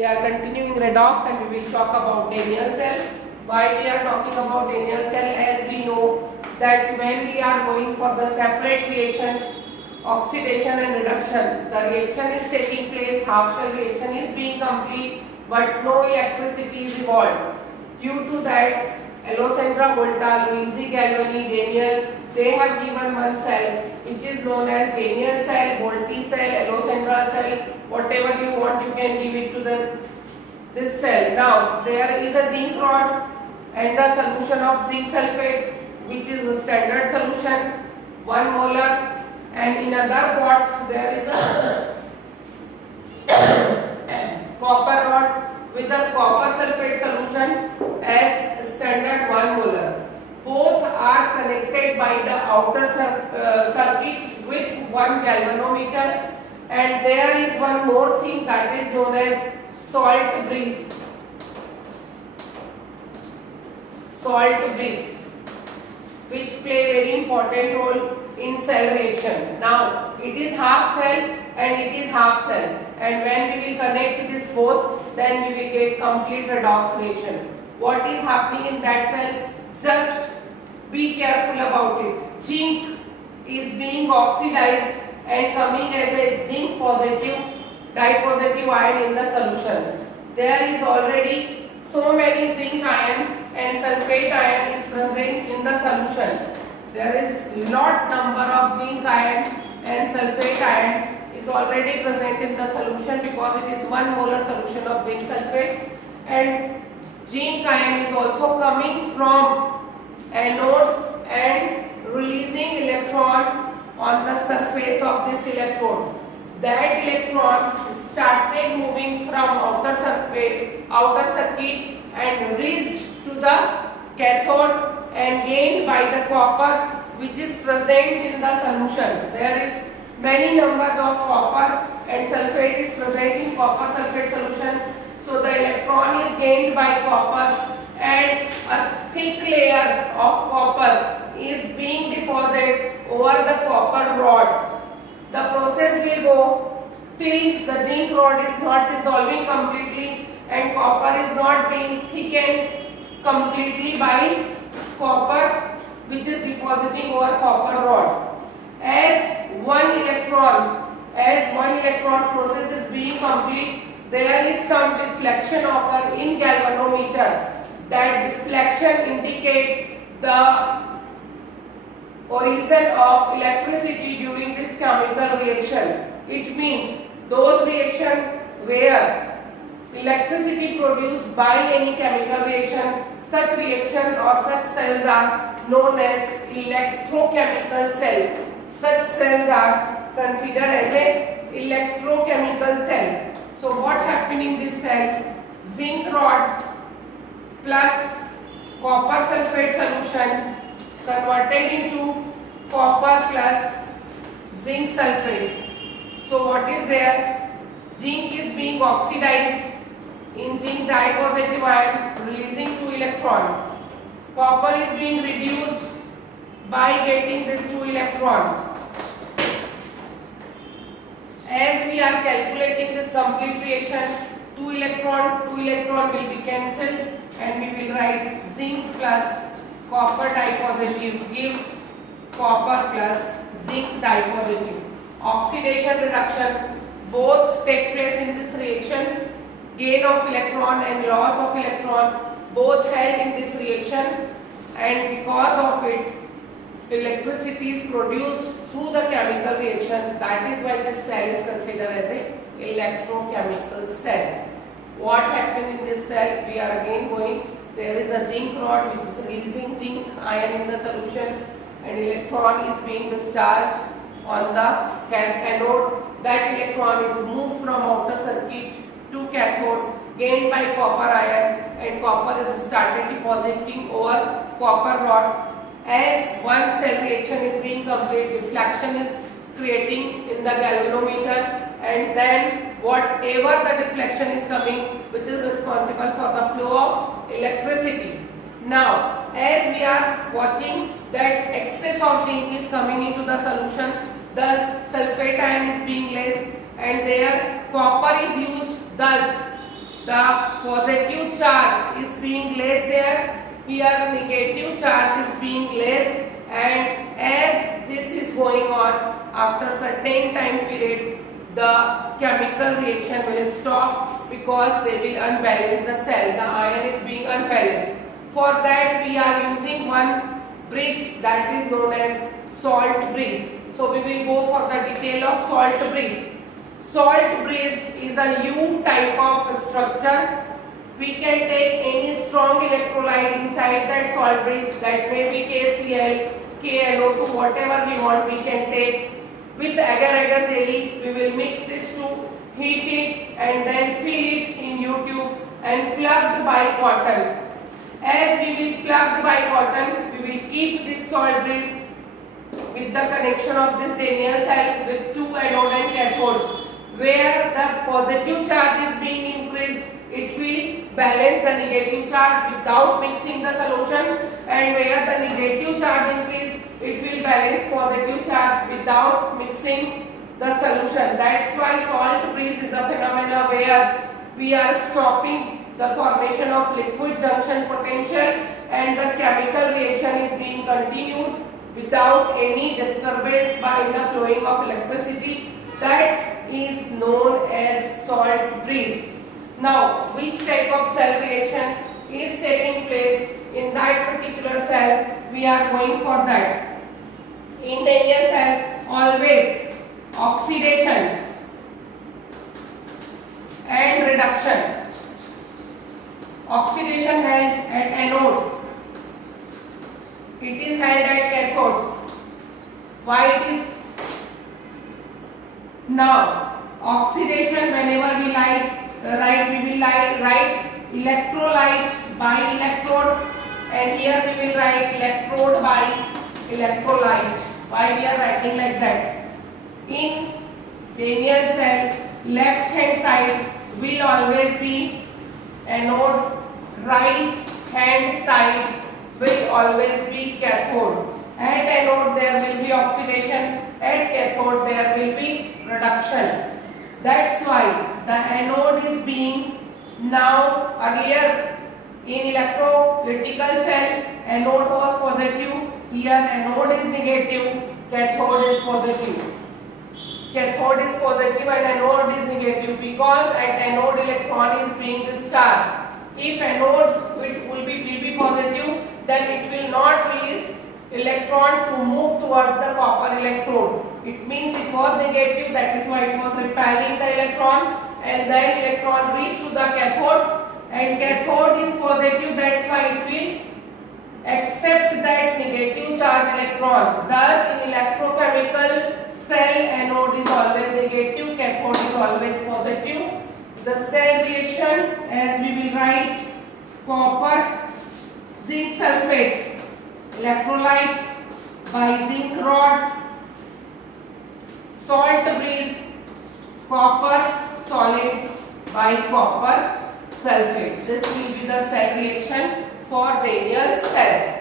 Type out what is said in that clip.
We are continuing redox and we will talk about Daniell cell. Why we are talking about Daniell cell? As we know that when we are going for the separate reaction, oxidation and reduction, the reaction is taking place, half shell reaction is being complete, but no electricity is evolved. Due to that, Alessandra Volta, Luigi Galvani, Daniell, they have given one cell which is known as Daniell cell, Volti cell, Alessandra cell, whatever you want you can give it to this cell. Now there is a zinc rod and the solution of zinc sulfate which is a standard solution 1 molar, and in another pot there is a copper rod with a copper sulfate solution as standard 1 molar. Both are connected by the outer circuit with one galvanometer, and there is one more thing that is known as salt bridge. Salt bridge, which play very important role in cell reaction. Now it is half cell and it is half cell, and when we will connect this both, then we will get complete redox reaction. What is happening in that cell? Just be careful about it. Zinc is being oxidized and coming as a zinc positive dipositive ion in the solution. There is already so many zinc ion and sulfate ion is present in the solution. There is lot number of zinc ion and sulfate ion is already present in the solution because it is 1 molar solution of zinc sulfate, and zinc ion is also coming from anode and releasing electron on the surface of this electrode. That electron started moving from outer circuit and reached to the cathode and gained by the copper which is present in the solution. There is many numbers of copper and sulfate is present in copper sulfate solution. So the electron is gained by copper and a thick layer of copper is being deposited over the copper rod. The process will go till the zinc rod is not dissolving completely and copper is not being thickened completely by copper which is depositing over copper rod. As one electron process is being complete, there is some deflection occur in galvanometer. That deflection indicates the origin of electricity during this chemical reaction. It means those reactions where electricity produced by any chemical reaction, such reactions or such cells are known as electrochemical cell. Such cells are considered as a electrochemical cell. So what happened in this cell? Zinc rod plus copper sulfate solution converted into copper plus zinc sulfate. So what is there? Zinc is being oxidized in zinc dipositive ion releasing 2 electron. Copper is being reduced by getting this 2 electron. As we are calculating this complete reaction, 2 electron will be cancelled and we will write zinc plus copper dipositive gives copper plus zinc dipositive. Oxidation reduction both take place in this reaction. Gain of electron and loss of electron both held in this reaction, and because of it electricity is produced through the chemical reaction. That is why this cell is considered as a electrochemical cell. What happened in this cell? We are again going. There is a zinc rod which is releasing zinc ion in the solution, and electron is being discharged on the anode. That electron is moved from outer circuit to cathode, gained by copper ion, and copper is started depositing over copper rod. As one cell reaction is being complete, deflection is creating in the galvanometer, and then whatever the deflection is coming, which is responsible for the flow of electricity. Now, as we are watching that excess of zinc is coming into the solution, thus sulfate ion is being less, and there copper is used, thus the positive charge is being less there, here negative charge is being less, and as this is going on, after certain time period the chemical reaction will stop because they will unbalance the cell. The ion is being unbalanced. For that we are using one bridge that is known as salt bridge. So we will go for the detail of salt bridge. Salt bridge is a U type of structure. We can take any strong electrolyte inside that salt bridge, that may be KCl, KNO2, whatever we want we can take. With agar-agar jelly, we will mix this two, heat it and then fill it in U-tube and plugged by cotton. As we will plug by cotton, we will keep this salt bridge with the connection of this Daniell cell with two anode and cathode. Where the positive charge is being increased, it will balance the negative charge without mixing the solution, and where the negative charge increase, it will balance positive charge without mixing the solution. That's why salt bridge is a phenomena where we are stopping the formation of liquid junction potential and the chemical reaction is being continued without any disturbance by the flowing of electricity. That is known as salt bridge. Now, which type of cell reaction is taking place in that particular cell? We are going for that. In Daniell cell, always oxidation and reduction. Oxidation held at anode, it is held at cathode. Why it is? Now, oxidation, whenever we we will write electrolyte by electrode, and here we will write electrode by electrolyte. Why we are writing like that? In Daniell cell, left hand side will always be anode, right hand side will always be cathode. At anode there will be oxidation, at cathode there will be reduction. That's why the anode is being now, earlier in electrolytical cell anode was positive, here anode is negative, cathode is positive. Cathode is positive and anode is negative because at anode electron is being discharged. If anode will be positive, then it will not release electron to move towards the copper electrode. It means it was negative, that is why it was repelling the electron, and then electron reached to the cathode, and cathode is positive, that's why it will accept that negative charge electron. Thus in electrochemical cell, anode is always negative, cathode is always positive. The cell reaction, as we will write, copper zinc sulfate, electrolyte by zinc rod, salt bridge, copper solid by copper sulfate. This will be the cell reaction for Daniell cell.